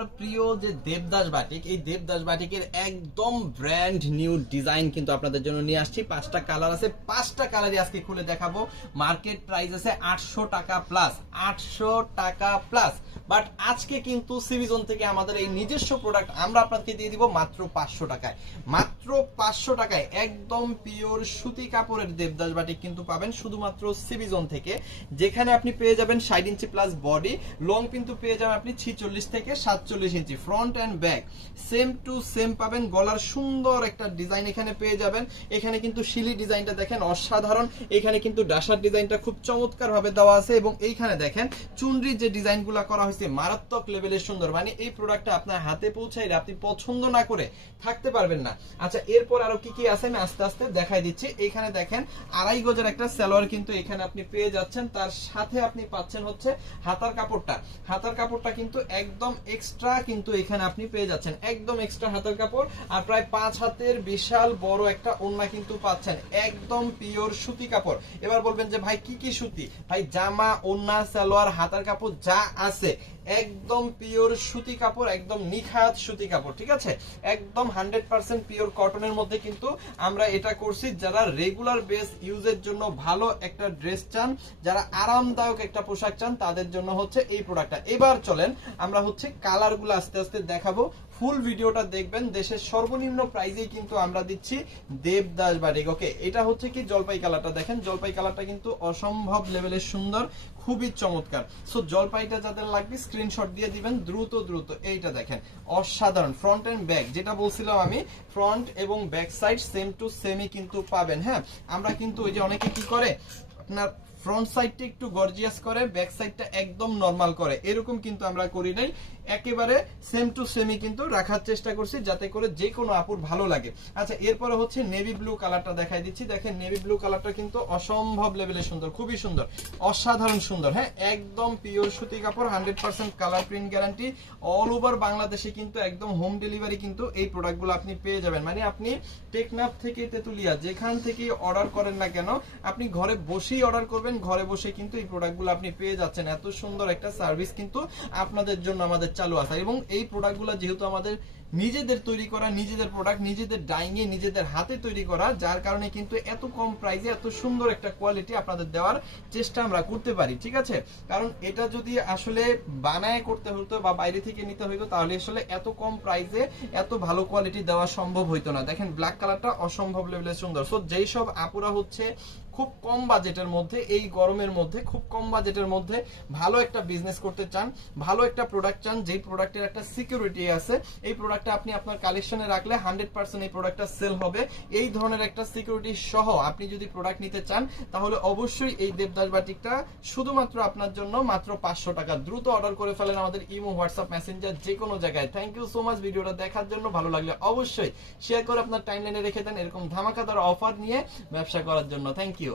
সবার প্রিয় যে দেবদাস বাটিক, এই দেবদাস বাটিকের একদম ব্র্যান্ড নিউ ডিজাইন কিন্তু আপনাদের জন্য নিয়ে আসছি। 5টা কালার আছে, 5টা কালারই আজকে খুলে দেখাবো। মার্কেট প্রাইস আছে 800 টাকা প্লাস, 800 টাকা প্লাস। বাট আজকে কিন্তু সিভিজন থেকে আমাদের এই নিজস্ব প্রোডাক্ট আমরা আপনাকে দিয়ে দিব মাত্র 500 টাকায়। মাত্র 500 টাকায় একদম পিওর সুতি কাপড়ের দেবদাস বাটিক কিন্তু পাবেন শুধুমাত্র সিভিজন থেকে, যেখানে আপনি পেয়ে যাবেন 60 ইঞ্চি প্লাস বডি, লং কিন্তু পেয়ে যাবেন আপনি 46 থেকে 47 ইঞ্চি, front and back same to same পাবেন। গলার সুন্দর একটা ডিজাইন এখানে পেয়ে যাবেন। এখানে কিন্তু শিলি ডিজাইনটা দেখেন অসাধারণ, এখানে কিন্তু ডাসার ডিজাইনটা খুব চমৎকার ভাবে দেওয়া আছে এবং এইখানে দেখেন চুনরি যে ডিজাইনগুলো করা হয়েছে মারাত্মক লেভেলের সুন্দর। মানে এই প্রোডাক্টটা আপনার হাতে পৌঁছাইলে আপনি পছন্দ না করে থাকতে পারবেন না। আচ্ছা, এরপর আরো কি কি আছে আমি আস্তে আস্তে দেখাই দিচ্ছি। এখানে দেখেন আড়াই গজের একটা সালোয়ার কিন্তু এখানে আপনি পেয়ে যাচ্ছেন, তার সাথে আপনি পাচ্ছেন হচ্ছে হাতার কাপড়টা। হাতার কাপড়টা কিন্তু একদম এক্সট্রা কিন্তু এখানে আপনি পেয়ে যাচ্ছেন, একদম এক্সট্রা হাতার কাপড়। আর প্রায় 5 হাতের বিশাল বড় একটা ওড়না কিন্তু পাচ্ছেন, একদম পিওর সুতি কাপড়। এবার বলবেন যে ভাই কি কি সুতি? ভাই জামা, ওড়না, সালোয়ার, হাতার কাপড় যা আছে একদম পিওর সুতি কাপড়, একদম নিখাত সুতি কাপড়, ঠিক আছে? একদম 100% পিওর কটনের মধ্যে কিন্তু আমরা এটা করছি। যারা রেগুলার বেস ইউজের জন্য ভালো একটা ড্রেস চান, যারা আরামদায়ক একটা পোশাক চান, তাদের জন্য হচ্ছে এই প্রোডাক্টটা। এবার চলেন আমরা হচ্ছে কালারগুলো আস্তে আস্তে দেখাবো। ফুল ভিডিওটা দেখবেন। দেশের সর্বনিম্ন প্রাইসেই কিন্তু আমরা দিচ্ছি দেবদাস বাটিক। ওকে, এটা হচ্ছে কি জলপাই কালারটা দেখেন, জলপাই কালারটা কিন্তু অসম্ভব লেভেলের সুন্দর, খুবই চমৎকার। সো জলপাইটা যাদের লাগবে স্ক্রিনশট দিয়ে দিবেন দ্রুত দ্রুত। এইটা দেখেন অসাধারণ, ফ্রন্ট এন্ড ব্যাক যেটা বলছিলাম আমি, ফ্রন্ট এবং ব্যাক সাইড সেম টু সেমই কিন্তু পাবেন। হ্যাঁ, আমরা কিন্তু ওই যে অনেকে কি করে আপনার ফ্রন্ট সাইডটা একটু গর্জিয়াস করে, ব্যাক সাইডটা একদম নরমাল করে, এরকম কিন্তু আমরা করি নাই। একেবারে সেম টু সেমই কিন্তু রাখার চেষ্টা করছি যাতে করে যে কোনো আপুর ভালো লাগে। আচ্ছা, এরপরে হচ্ছে নেভি ব্লু কালারটা দেখাই দিচ্ছি। দেখেন নেভি ব্লু কালারটা কিন্তু অসম্ভব লেভেলে সুন্দর, খুবই সুন্দর, অসাধারণ সুন্দর। হ্যাঁ, একদম পিওর সুতি কাপড়, 100% colour print guarantee. All over বাংলাদেশে কিন্তু একদম হোম ডেলিভারি কিন্তু এই প্রোডাক্টগুলো আপনি পেয়ে যাবেন। মানে আপনি টেকনাফ থেকে তেতুলিয়া যেখান থেকে অর্ডার করেন না কেন, আপনি ঘরে বসেই অর্ডার করবেন, ঘরে বসে কিন্তু এই প্রোডাক্টগুলো আপনি পেয়ে যাচ্ছেন। এত সুন্দর একটা সার্ভিস কিন্তু আপনাদের জন্য আমাদের চালু আছে। এবং এই প্রোডাক্টগুলো যেহেতু আমাদের নিজেদের তৈরি করা, নিজেদের প্রোডাক্ট, নিজেদের ডাইংয়ে নিজেদের হাতে তৈরি করা, যার কারণে কিন্তু এত কম প্রাইসে এত সুন্দর একটা কোয়ালিটি আপনাদের দেওয়ার চেষ্টা আমরা করতে পারি, ঠিক আছে? কারণ এটা যদি আসলে বানায় করতে হতো বা বাইরে থেকে নিতে হতো, তাহলে আসলে এত কম প্রাইসে এত ভালো কোয়ালিটি দেওয়া সম্ভব হইতো না। দেখেন ব্ল্যাক কালারটা অসম্ভব লেভেলের সুন্দর। সো যেই সব আপুরা হচ্ছে খুব কম বাজেটের মধ্যে, এই গরমের মধ্যে খুব কম বাজেটের মধ্যে ভালো একটা বিজনেস করতে চান, ভালো একটা প্রোডাক্ট চান, যেই প্রোডাক্টের একটা সিকিউরিটি আছে, এই প্রোডাক্টটা আপনি আপনার কালেকশনে রাখলে 100% এই প্রোডাক্টটা সেল হবে, এই ধরনের একটা সিকিউরিটি সহ আপনি যদি প্রোডাক্ট নিতে চান, তাহলে অবশ্যই এই দেবদাস বাটিকটা শুধুমাত্র আপনার জন্য মাত্র 500 টাকা। দ্রুত অর্ডার করে ফেলেন আমাদের ইমো, হোয়াটসঅ্যাপ, মেসেঞ্জার যে কোনো জায়গায়। থ্যাংক ইউ সো মাচ ভিডিওটা দেখার জন্য। ভালো লাগলে অবশ্যই শেয়ার করে আপনার টাইমলাইনে রেখে দেন এরকম ধামাকাদার অফার নিয়ে ব্যবসা করার জন্য। Thank you.